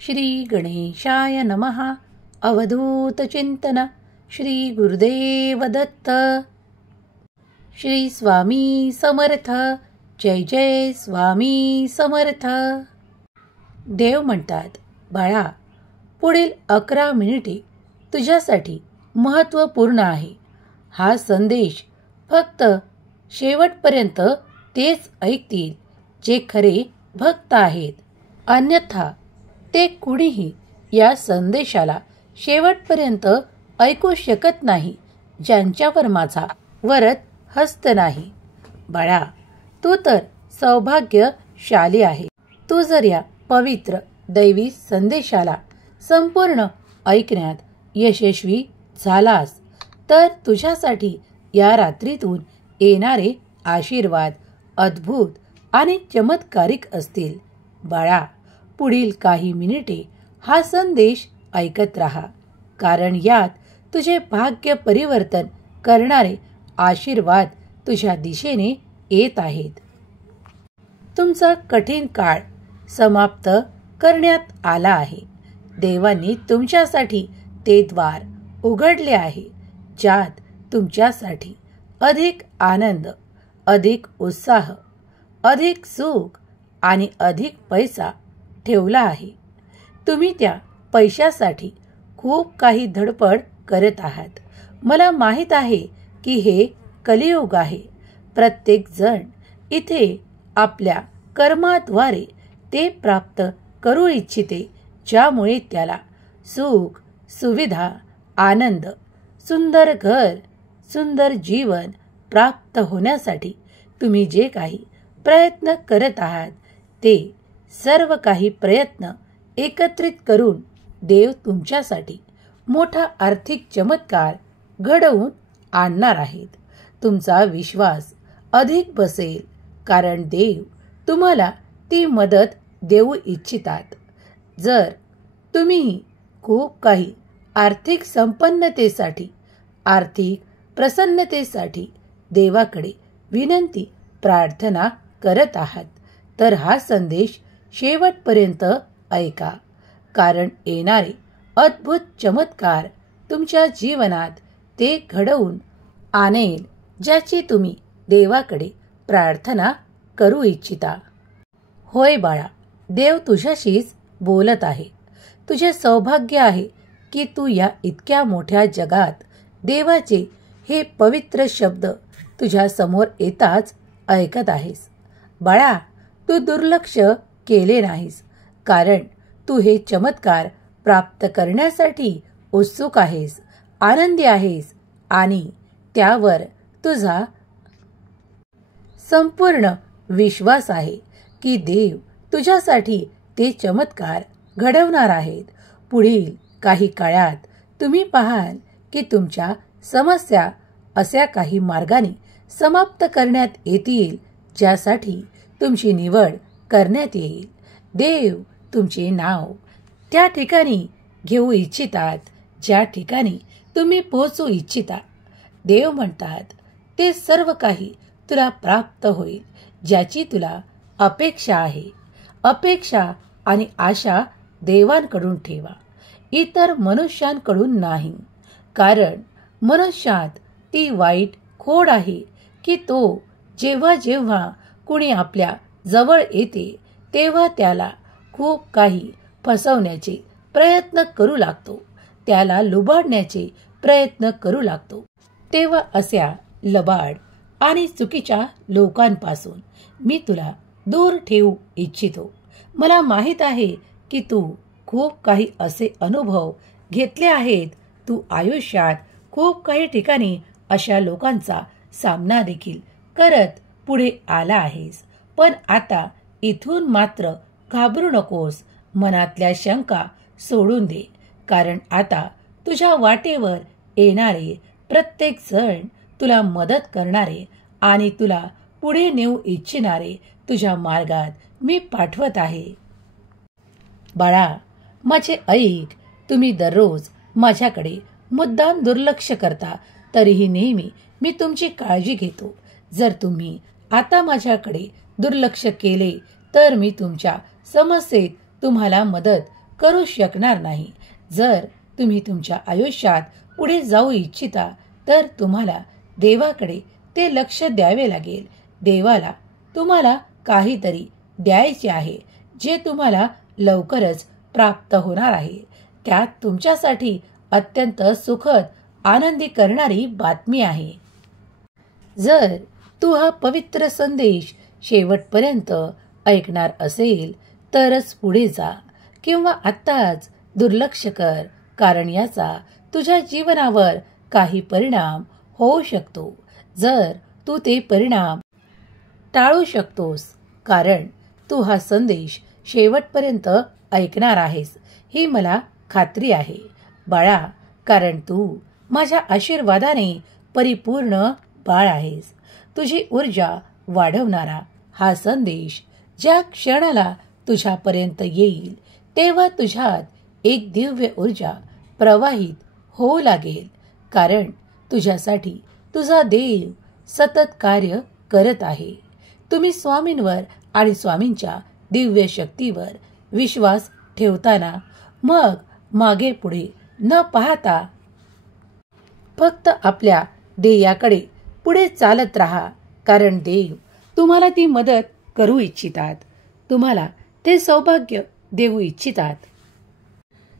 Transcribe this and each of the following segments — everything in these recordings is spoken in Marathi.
श्री गणेशाय नमः. अवधूत चिंतन. श्री गुरुदेव दत्त. श्री स्वामी समर्थ. जय जय स्वामी समर्थ. देव म्हणतात, बाळा, पुढील 11 मिनिटे तुझ्यासाठी महत्त्वपूर्ण आहे. हा संदेश फक्त शेवटपर्यंत तेच ऐकतील जे खरे भक्त आहेत. अन्यथा ते कुणीही या संदेशाला शेवटपर्यंत ऐकू शकत नाही, ज्यांच्यावर माझा वरद हस्त नाही. बाळा, तू तर सौभाग्यशाली आहे. तू जर या पवित्र दैवी संदेशाला संपूर्ण ऐकण्यात यशस्वी झालास तर तुझ्यासाठी या रात्रीतून येणारे आशीर्वाद अद्भुत आणि चमत्कारिक असतील. बाळा, पुढील काही मिनिटे हा संदेश ऐकत राहा, कारण यात तुझे भाग्य परिवर्तन करणारे आशीर्वाद तुझ्या दिशेने येत आहेत. तुमचा कठीण काळ समाप्त करण्यात आला आहे. देवांनी तुमच्यासाठी ते द्वार उघडले आहे, ज्यात तुमच्यासाठी अधिक आनंद, अधिक उत्साह, अधिक सुख आणि अधिक पैसा ठेवला आहे. तुम्ही त्या पैशासाठी खूप काही धडपड करत आहात. मला माहीत आहे की हे कलियुग आहे. प्रत्येक जण इथे आपल्या कर्माद्वारे ते प्राप्त करू इच्छिते, ज्यामुळे त्याला सुख, सुविधा, आनंद, सुंदर घर, सुंदर जीवन प्राप्त होण्यासाठी तुम्ही जे काही प्रयत्न करत आहात ते सर्व काही प्रयत्न एकत्रित करून देव तुमच्यासाठी मोठा आर्थिक चमत्कार घडवून आणणार आहेत. तुमचा विश्वास अधिक बसेल, कारण देव तुम्हाला ती मदत देऊ इच्छितात. जर तुम्ही खूप काही आर्थिक संपन्नतेसाठी, आर्थिक प्रसन्नतेसाठी देवाकडे विनंती प्रार्थना करत आहात, तर हा संदेश शेवटपर्यंत ऐका, कारण येणारे अद्भुत चमत्कार तुमच्या जीवनात ते घडवून आणेल, ज्याची तुम्ही देवाकडे प्रार्थना करू इच्छिता. होय बाळा, देव तुझ्याशीच बोलत आहे. तुझे सौभाग्य आहे की तू या इतक्या मोठ्या जगात देवाचे हे पवित्र शब्द तुझ्या समोर येताच ऐकत आहेस. बाळा, तू दुर्लक्ष केले नाहीस, कारण तू हे चमत्कार प्राप्त करण्यासाठी उत्सुक आहेस, आनंदी आहेस आणि त्यावर तुझा संपूर्ण विश्वास आहे की देव तुझ्यासाठी ते चमत्कार घडवणार आहेत. पुढील काही काळात तुम्ही पाहाल की तुमच्या समस्या अशा काही मार्गाने समाप्त करण्यात येतील, ज्यासाठी तुमची निवड करण्यात येईल. देव तुमचे नाव त्या ठिकाणी घेऊ इच्छितात ज्या ठिकाणी तुम्ही पोहोचू इच्छिता. देव म्हणतात, ते सर्व काही तुला प्राप्त होईल ज्याची तुला अपेक्षा आहे. अपेक्षा आणि आशा देवांकडून ठेवा, इतर मनुष्यांकडून नाही, कारण मनुष्यात ती वाईट खोड आहे की तो जेव्हा जेव्हा कुणी आपल्या जवळ येते तेव्हा त्याला खूप काही फसवण्याचे प्रयत्न करू लागतो, त्याला लुबाडण्याचे प्रयत्न करू लागतो. तेव्हा अशा लबाड आणि चुकीच्या लोकांपासून मी तुला दूर ठेवू इच्छितो. मला माहीत आहे की तू खूप काही असे अनुभव घेतले आहेत. तू आयुष्यात खूप काही ठिकाणी अशा लोकांचा सामना देखील करत पुढे आला आहेस. पण आता इथून मात्र घाबरू नकोस. मनातल्या शंका सोडून दे, कारण आता तुझ्या वाटेवर येणारे प्रत्येक जण तुला मदत करणारे आणि तुला पुढे नेऊ इच्छिणारे तुझ्या मार्गात मी पाठवत आहे. बाळा, माझे ऐक. तुम्ही दररोज माझ्याकडे मुद्दाम दुर्लक्ष करता, तरीही नेहमी मी तुमची काळजी घेतो. जर तुम्ही आता माझ्याकडे दुर्लक्ष केले तर मी तुमच्या समस्येत तुम्हाला मदत करू शकणार नाही. जर तुम्ही तुमच्या आयुष्यात पुढे जाऊ इच्छिता तर तुम्हाला देवाकडे ते लक्ष द्यावे लागेल. देवाला तुम्हाला काहीतरी द्यायचे आहे जे तुम्हाला लवकरच प्राप्त होणार आहे. त्यात तुमच्यासाठी अत्यंत सुखद आनंदी करणारी बातमी आहे. जर तू हा पवित्र संदेश शेवटपर्यंत ऐकणार असेल तरच पुढे जा, किंवा आत्ताच दुर्लक्ष कर, कारण याचा तुझ्या जीवनावर काही परिणाम होऊ शकतो. जर तू ते परिणाम टाळू शकतोस, कारण तू हा संदेश शेवटपर्यंत ऐकणार आहेस ही मला खात्री आहे बाळा, कारण तू माझ्या आशीर्वादाने परिपूर्ण बाळ आहेस. तुझी ऊर्जा वाढवणारा हा संदेश ज्या क्षणाला तुझ्यापर्यंत येईल तेव्हा तुझ्यात एक दिव्य ऊर्जा प्रवाहित होऊ लागेल, कारण तुझ्यासाठी तुझा देव सतत कार्य करत आहे. तुम्ही स्वामींवर आणि स्वामींच्या दिव्य शक्तीवर विश्वास ठेवताना मग मागे पुढे न पाहता फक्त आपल्या ध्येयाकडे पुढे चालत राहा, कारण देव तुम्हाला ती मदत करू इच्छितात, तुम्हाला ते सौभाग्य देऊ इच्छितात.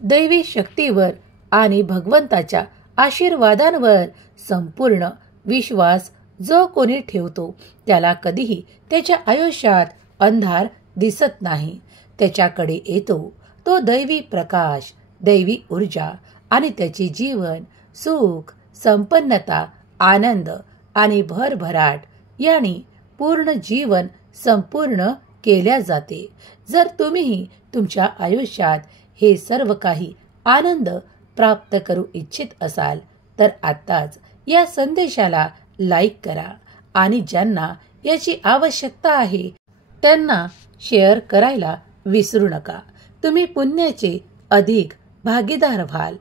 दैवी शक्तीवर आणि भगवंताच्या आशीर्वादांवर संपूर्ण विश्वास जो कोणी ठेवतो त्याला कधीही त्याच्या आयुष्यात अंधार दिसत नाही. त्याच्याकडे येतो तो दैवी प्रकाश, दैवी ऊर्जा, आणि त्याचे जीवन सुख, संपन्नता, आनंद आणि भरभराट यानी पूर्ण जीवन संपूर्ण केल्या जाते. जर तुम्हीही तुमच्या आयुष्यात हे सर्व काही आनंद प्राप्त करू इच्छित असाल तर आत्ताच या संदेशाला लाईक करा, आणि ज्यांना याची आवश्यकता आहे त्यांना शेअर करायला विसरू नका. तुम्ही पुण्याचे अधिक भागीदार व्हाल.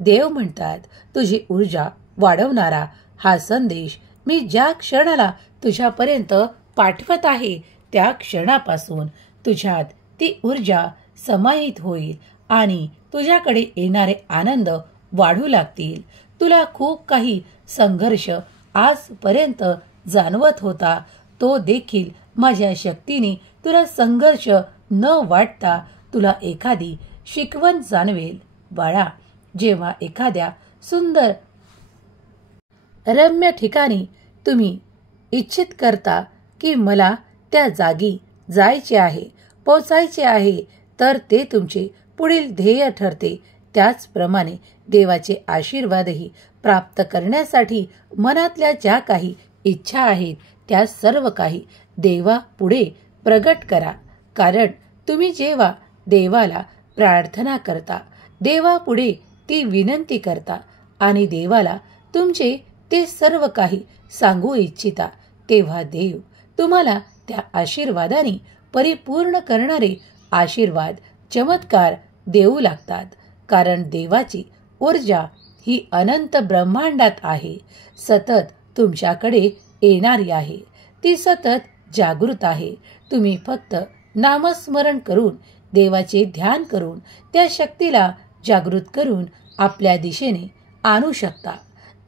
देव म्हणतात, तुझी ऊर्जा वाढवणारा हा संदेश मी ज्या क्षणाला तुझ्यापर्यंत पाठवत आहे त्या क्षणापासून तुझ्यात ती ऊर्जा समाहित होईल आणि तुझ्याकडे येणारे आनंद वाढू लागतील. तुला खूप काही संघर्ष आजपर्यंत जाणवत होता, तो देखील माझ्या शक्तीने तुला संघर्ष न वाटता तुला एखादी शिकवण जाणवेल. बाळा, जेव्हा एखाद्या सुंदर रम्य ठिकाणी तुम्ही इच्छित करता की मला त्या जागी जायचे आहे, पोचायचे आहे, तर ते तुमचे पुढील ध्येय ठरते. त्याचप्रमाणे देवाचे आशीर्वादही प्राप्त करण्यासाठी मनातल्या ज्या काही इच्छा आहेत त्या सर्व काही देवा पुढे प्रगट करा, कारण तुम्ही जेव्हा देवाला प्रार्थना करता, देवापुढे ती विनंती करता आणि देवाला तुमचे ते सर्व काही सांगू इच्छिता, तेव्हा देव तुम्हाला त्या आशीर्वादाने परिपूर्ण करणारे आशीर्वाद, चमत्कार देऊ लागतात. कारण देवाची ऊर्जा ही अनंत ब्रह्मांडात आहे, सतत तुमच्याकडे येणारी आहे, ती सतत जागृत आहे. तुम्ही फक्त नामस्मरण करून, देवाचे ध्यान करून त्या शक्तीला जागृत करून आपल्या दिशेने आणू शकता.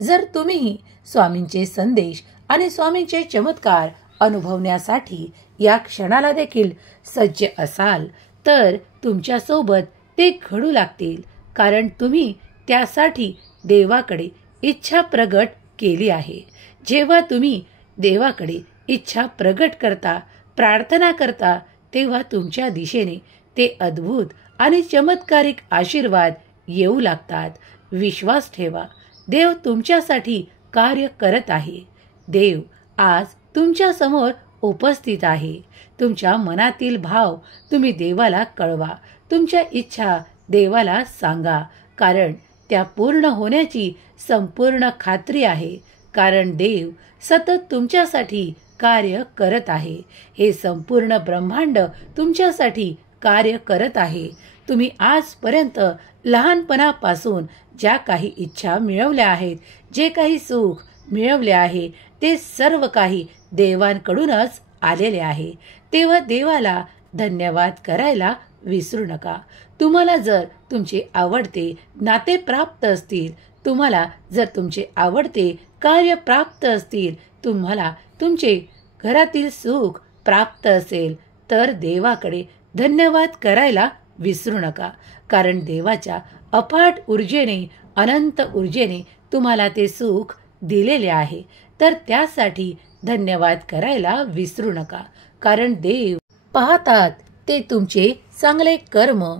जर तुम्ही स्वामींचे संदेश आणि स्वामींचे चमत्कार अनुभवण्यासाठी या क्षणाला देखील सज्ज असाल तर तुमच्यासोबत ते घडू लागतील, कारण तुम्ही त्यासाठी देवाकडे इच्छा प्रगट केली आहे. जेव्हा तुम्ही देवाकडे इच्छा प्रगट करता, प्रार्थना करता, तेव्हा तुमच्या दिशेने ते अद्भुत आणि चमत्कारिक आशीर्वाद येऊ लागतात. विश्वास ठेवा, देव तुमच्यासाठी कार्य करत आहे. देव आज तुमच्या समोर उपस्थित आहे. तुमच्या मनातील भाव तुम्ही देवाला कळवा, तुमच्या इच्छा देवाला सांगा, कारण त्या पूर्ण होण्याची संपूर्ण खात्री आहे. कारण देव सतत तुमच्यासाठी कार्य करत आहे. हे संपूर्ण ब्रह्मांड तुमच्यासाठी कार्य करत आहे. तुम्ही आजपर्यंत लहानपणापासून ज्या काही इच्छा मिळवल्या आहेत, जे काही सुख मिळवले आहे, ते सर्व काही देवांकडूनच आलेले आहे. तेव्हा देवाला धन्यवाद करायला विसरू नका. तुम्हाला जर तुमचे आवडते नाते प्राप्त असतील, तुम्हाला जर तुमचे आवडते कार्य प्राप्त असतील, तुम्हाला तुमचे घरातील सुख प्राप्त असेल, तर देवाकडे धन्यवाद करायला विसरू नका. कारण देवाच्या अफाट ऊर्जेने, अनंत ऊर्जेने तुम्हाला ते सुख दिलेले आहे. तर त्यासाठी धन्यवाद करायला विसरू नका. कारण देव पाहतात ते तुमचे चांगले कर्म.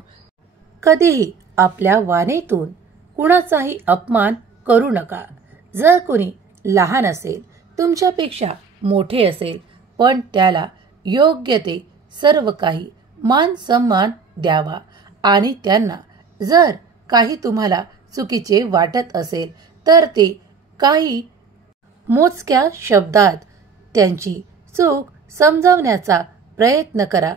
कधीही आपल्या वाणीतून कुणाचाही अपमान करू नका. जर कोणी लहान असेल, तुमच्यापेक्षा मोठे असेल, पण त्याला योग्य ते सर्व काही मान सन्मान द्यावा. आणि त्यांना जर काही तुम्हाला चुकीचे वाटत असेल, तर ते काही मोजक्या शब्दात त्यांची चूक समजावण्याचा प्रयत्न करा.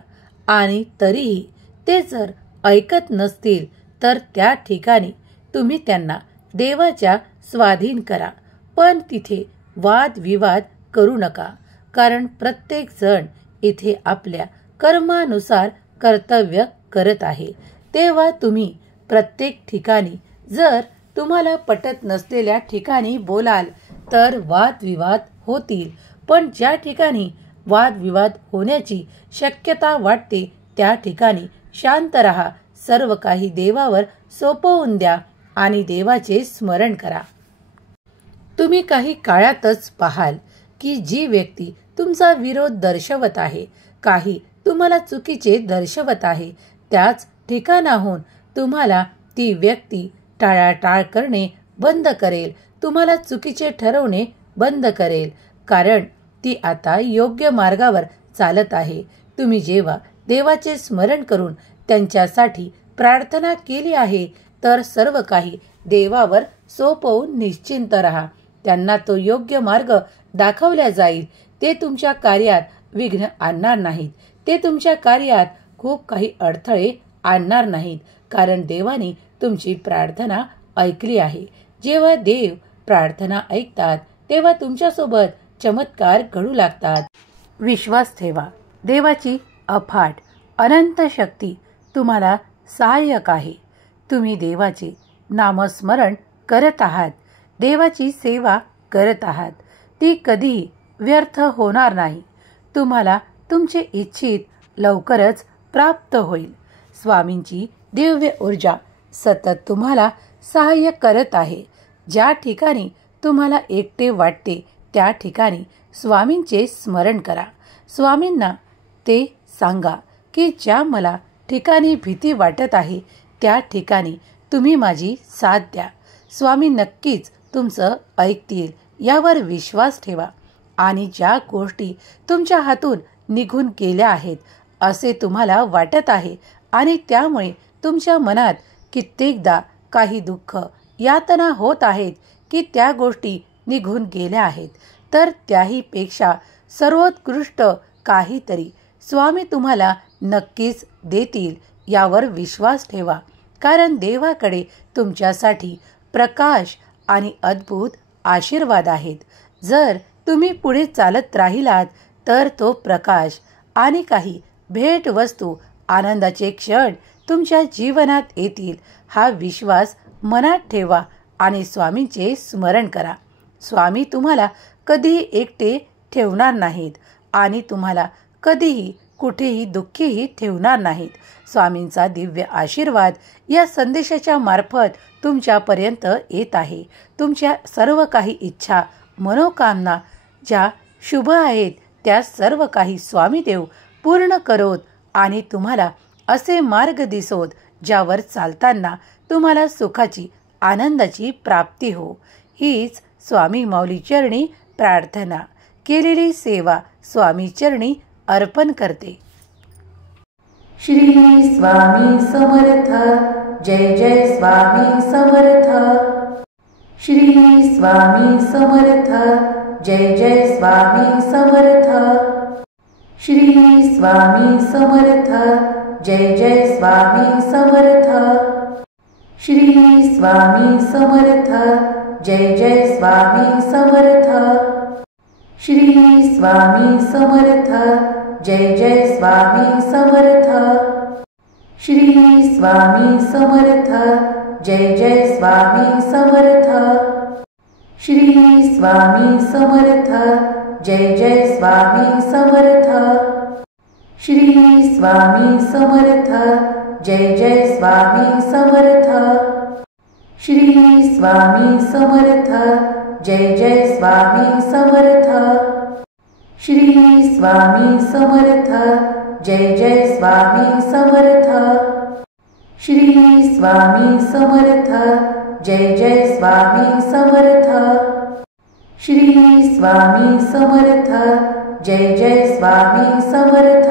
आणि तरीही ते जर ऐकत नसतील, तर त्या ठिकाणी तुम्ही त्यांना देवाच्या स्वाधीन करा. पण तिथे वादविवाद करू नका. कारण प्रत्येक जण इथे आपल्या कर्मानुसार कर्तव्य करत आहे. तेव्हा तुम्ही प्रत्येक ठिकाणी जर तुम्हाला पटत नसलेल्या ठिकाणी बोलाल, तर वादविवाद होतील. पण ज्या ठिकाणी वादविवाद होण्याची शक्यता वाटते, त्या ठिकाणी शांत राहा. सर्व काही देवावर सोपवून द्या आणि देवाचे स्मरण करा. तुम्ही काही काळातच पाहाल की जी व्यक्ती तुमचा विरोध दर्शवत आहे, काही तुम्हाला चुकीचे दर्शवत आहे, त्याच ठिकाणाहून तुम्हाला ती व्यक्ती टाळाटाळ करणे बंद करेल, तुम्हाला चुकीचे ठरवणे बंद करेल. कारण ती आता योग्य मार्गावर चालत आहे. तुम्ही जेव्हा देवाचे स्मरण करून त्यांच्यासाठी प्रार्थना केली आहे, तर सर्व काही देवावर सोपवून निश्चिंत राहा. त्यांना तो योग्य मार्ग दाखवला जाईल. ते तुमच्या कार्यात विघ्न आणणार नाहीत. ते तुमच्या कार्यात खूप काही अडथळे आणणार नाहीत. कारण देवाने तुमची प्रार्थना ऐकली आहे. जेव्हा देव प्रार्थना ऐकतात, तेव्हा तुमच्यासोबत चमत्कार घडू लागतात. विश्वास ठेवा. देवाची अफाट अनंत शक्ती तुम्हाला सहाय्यक आहे. तुम्ही देवाचे नामस्मरण करत आहात, देवाची सेवा करत आहात. ती कधीही व्यर्थ होणार नाही. तुम्हाला तुमचे इच्छित लवकरच प्राप्त होईल. स्वामींची दिव्य ऊर्जा सतत तुम्हाला सहाय्य करत आहे. ज्या ठिकाणी तुम्हाला एकटे वाटते, त्या ठिकाणी स्वामींचे स्मरण करा. स्वामींना ते सांगा की ज्या मला ठिकाणी भीती वाटत आहे, त्या ठिकाणी तुम्ही माझी साथ द्या. स्वामी नक्कीच तुमचं ऐकतील, यावर विश्वास ठेवा. आणि ज्या गोष्टी तुमच्या हातून निघून गेल्या आहेत असे तुम्हाला वाटत आहे आणि त्यामुळे तुमच्या मनात कित्येकदा काही दुःख, यातना होत आहेत की त्या गोष्टी निघून गेल्या आहेत, तर त्याही पेक्षा सर्वोत्कृष्ट काहीतरी स्वामी तुम्हाला नक्कीच देतील, यावर विश्वास ठेवा. कारण देवाकडे तुमच्यासाठी प्रकाश आणि अद्भुत आशीर्वाद आहेत. जर तुम्ही पुढे चालत राहिलात, तर तो प्रकाश आणि काही भेटवस्तू, आनंदाचे क्षण तुमच्या जीवनात येतील. हा विश्वास मनात ठेवा आणि स्वामींचे स्मरण करा. स्वामी तुम्हाला कधीही एकटे ठेवणार नाहीत आणि तुम्हाला कधीही कुठेही दुःखीही ठेवणार नाहीत. स्वामींचा दिव्य आशीर्वाद या संदेशाच्या मार्फत तुमच्यापर्यंत येत आहे. तुमच्या सर्व काही इच्छा, मनोकामना ज्या शुभ आहेत, त्या सर्व काही स्वामीदेव पूर्ण करोत आणि तुम्हाला असे मार्ग दिसोत ज्यावर चालताना तुम्हाला सुखाची, आनंदाची प्राप्ती हो. हीच स्वामी माऊली चरणी प्रार्थना. केलेली सेवा स्वामी चरणी अर्पण करते. श्री स्वामी समर्थ. जय जय स्वामी समर्थ. श्री स्वामी समर्थ. जय जय स्वामी समर्थ. श्री स्वामी समर्थ. जय जय स्वामी समर्थ. श्री स्वामी समर्थ. जय जय स्वामी समर्थ. श्री स्वामी समर्थ. जय जय स्वामी समर्थ. श्री स्वामी समर्थ. जय जय स्वामी समर्थ. श्री स्वामी समर्थ. जय जय स्वामी समर्थ. श्री स्वामी समर्थ. जय जय स्वामी समर्थ. श्री स्वामी समर्थ. जय जय स्वामी समर्थ. श्री स्वामी समर्थ. जय जय स्वामी समर्थ. श्री स्वामी समर्थ. जय जय स्वामी समर्थ. श्री स्वामी समर्थ. जय जय स्वामी समर्थ.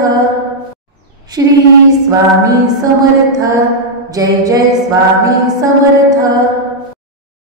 श्री स्वामी समर्थ. जय जय स्वामी समर्थ.